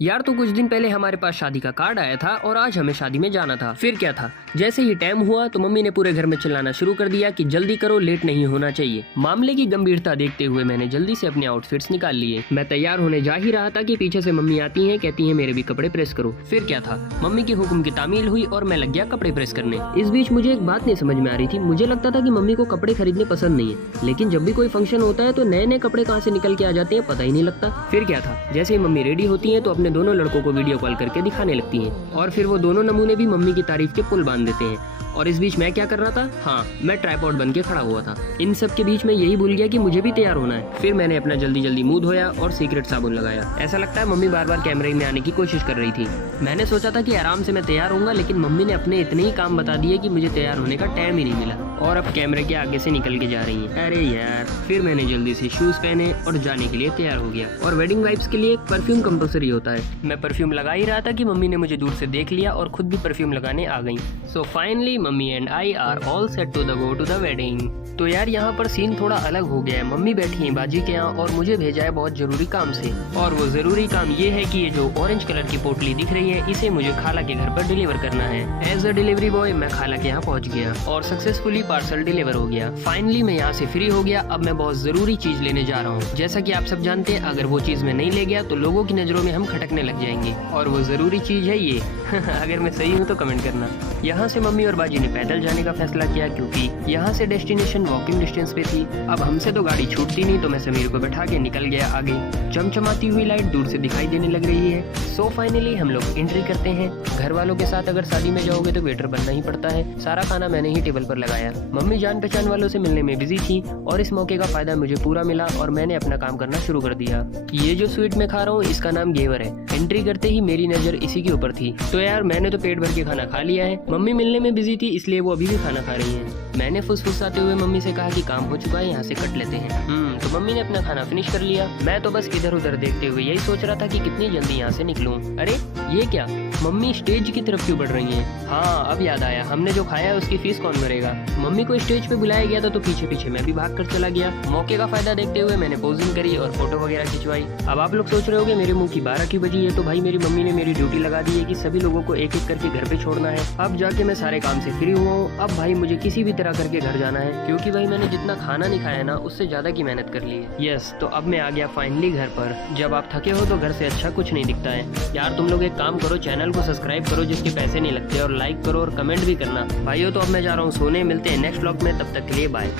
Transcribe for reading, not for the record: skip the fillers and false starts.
यार तो कुछ दिन पहले हमारे पास शादी का कार्ड आया था और आज हमें शादी में जाना था। फिर क्या था, जैसे ही टाइम हुआ तो मम्मी ने पूरे घर में चिल्लाना शुरू कर दिया कि जल्दी करो, लेट नहीं होना चाहिए। मामले की गंभीरता देखते हुए मैंने जल्दी से अपने आउटफिट्स निकाल लिए। मैं तैयार होने जा ही रहा था कि पीछे से मम्मी आती है, कहती है मेरे भी कपड़े प्रेस करो। फिर क्या था, मम्मी के हुक्म की तामील हुई और मैं लग गया कपड़े प्रेस करने। इस बीच मुझे एक बात नहीं समझ में आ रही थी। मुझे लगता था कि मम्मी को कपड़े खरीदने पसंद नहीं है, लेकिन जब भी कोई फंक्शन होता है तो नए नए कपड़े कहाँ से निकल के आ जाते हैं पता ही नहीं लगता। फिर क्या था, जैसे ही मम्मी रेडी होती है तो अपने दोनों लड़कों को वीडियो कॉल करके दिखाने लगती हैं और फिर वो दोनों नमूने भी मम्मी की तारीफ के पुल बांध देते हैं। और इस बीच मैं क्या कर रहा था, हाँ मैं ट्राइपॉड बन के खड़ा हुआ था। इन सब के बीच में यही भूल गया कि मुझे भी तैयार होना है। फिर मैंने अपना जल्दी जल्दी मुंह धोया और सीक्रेट साबुन लगाया। ऐसा लगता है मम्मी बार बार कैमरे में आने की कोशिश कर रही थी। मैंने सोचा था कि आराम से मैं तैयार होऊंगा, लेकिन मम्मी ने अपने इतने ही काम बता दिए कि मुझे तैयार होने का टाइम ही नहीं मिला और अब कैमरे के आगे से निकल के जा रही है। अरे यार, फिर मैंने जल्दी से शूज पहने और जाने के लिए तैयार हो गया। और वेडिंग वाइब्स के लिए परफ्यूम कंपल्सरी होता है। मैं परफ्यूम लगा ही रहा था कि मम्मी ने मुझे दूर से देख लिया और खुद भी परफ्यूम लगाने आ गई। So finally mummy and I are all set to go to the wedding. तो यार यहाँ पर सीन थोड़ा अलग हो गया है। मम्मी बैठी है बाजी के यहाँ और मुझे भेजा है बहुत जरूरी काम से। और वो जरूरी काम ये है कि ये जो ऑरेंज कलर की पोटली दिख रही है इसे मुझे खाला के घर पर डिलीवर करना है। एज अ डिलीवरी बॉय मैं खाला के यहाँ पहुँच गया और सक्सेसफुली पार्सल डिलीवर हो गया। फाइनली मैं यहाँ से फ्री हो गया। अब मैं बहुत जरूरी चीज लेने जा रहा हूँ। जैसा कि आप सब जानते हैं, अगर वो चीज मैं नहीं ले गया तो लोगों की नजरों में हम खटकने लग जाएंगे और वो जरूरी चीज है ये। अगर मैं सही हूँ तो कमेंट करना। यहाँ से मम्मी और बाजी ने पैदल जाने का फैसला किया क्योंकि यहाँ से डेस्टिनेशन वॉकिंग डिस्टेंस पे थी। अब हमसे तो गाड़ी छूटती नहीं, तो मैं समीर को बैठा के निकल गया आगे। चमचमाती हुई लाइट दूर से दिखाई देने लग रही है। सो फाइनली हम लोग एंट्री करते हैं। घर वालों के साथ अगर शादी में जाओगे तो वेटर बनना ही पड़ता है। सारा खाना मैंने ही टेबल पर लगाया। मम्मी जान पहचान वालों से मिलने में बिजी थी और इस मौके का फायदा मुझे पूरा मिला और मैंने अपना काम करना शुरू कर दिया। ये जो स्वीट मैं खा रहा हूँ इसका नाम घेवर है। एंट्री करते ही मेरी नजर इसी के ऊपर थी। तो यार मैंने तो पेट भर के खाना खा लिया है। मम्मी मिलने में बिजी थी इसलिए वो अभी भी खाना खा रही है। मैंने फुसफुसाते हुए मम्मी से कहा कि काम हो चुका है, यहाँ से कट लेते हैं। तो मम्मी ने अपना खाना फिनिश कर लिया। मैं तो बस इधर उधर देखते हुए यही सोच रहा था कि कितनी जल्दी यहाँ से निकलूं। अरे ये क्या, मम्मी स्टेज की तरफ क्यों बढ़ रही हैं? हाँ अब याद आया, हमने जो खाया है उसकी फीस कौन भरेगा। मम्मी को स्टेज पे बुलाया गया था तो पीछे पीछे मैं भी भाग कर चला गया। मौके का फायदा देखते हुए मैंने पोजिंग करी और फोटो वगैरह खिंचवाई। अब आप लोग सोच रहे होंगे मेरे मुंह की 12 क्यों बजी है, तो भाई मेरी मम्मी ने मेरी ड्यूटी लगा दी है कि सभी लोगों को एक एक करके घर पे छोड़ना है। अब जाके मैं सारे काम से फ्री हुआ हूँ। अब भाई मुझे किसी भी तरह करके घर जाना है क्योंकि भाई मैंने जितना खाना नहीं खाया ना उससे ज्यादा की मेहनत कर ली है। यस, तो अब मैं आ गया फाइनली घर पर। जब आप थके हो तो घर से अच्छा कुछ नहीं दिखता है। यार तुम लोग एक काम करो, चैनल को सब्सक्राइब करो जिसके पैसे नहीं लगते, और लाइक करो और कमेंट भी करना। भाइयों तो अब मैं जा रहा हूँ सोने। मिलते हैं नेक्स्ट व्लॉग में, तब तक के लिए बाय।